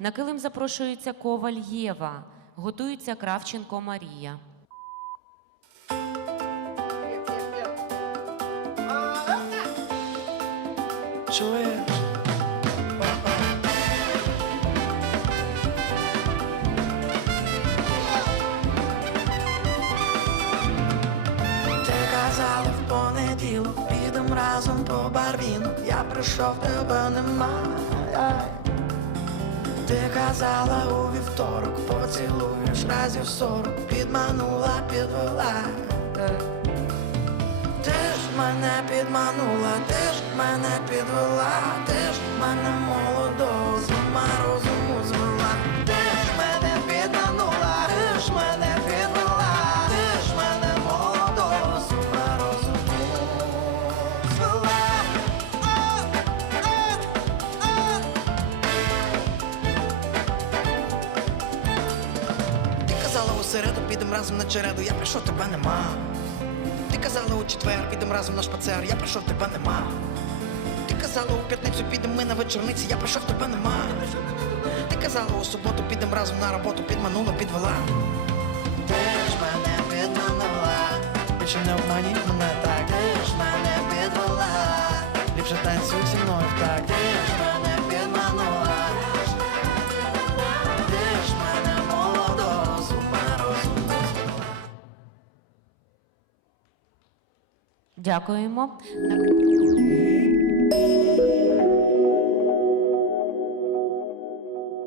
На килим запрошується Коваль Єва. Готується Кравченко Марія. Чуєш? Ти казала в понеділок, підем разом по барвіну. Я прийшов, тебе немає. Ти казала у вівторок, поцілуєш разів сорок, підманула, підвела. Ти ж мене підманула, ти ж мене підвела, ти ж мене молодого казала у середу, підем разом на череду, я прийшов, тебе нема. Ти казала у четвер, підем разом на шпацер, я прийшов, тебе нема. Ти казала у п'ятницю, підемо ми на вечорниці, я прийшов, тебе нема. Ти казала у суботу, підем разом на роботу, підманула, підвела. Ти ж мене підманула, більше не обманюй мене так. Ти ж мене підвела, ліпше танцюй зі мною так. Дякуємо.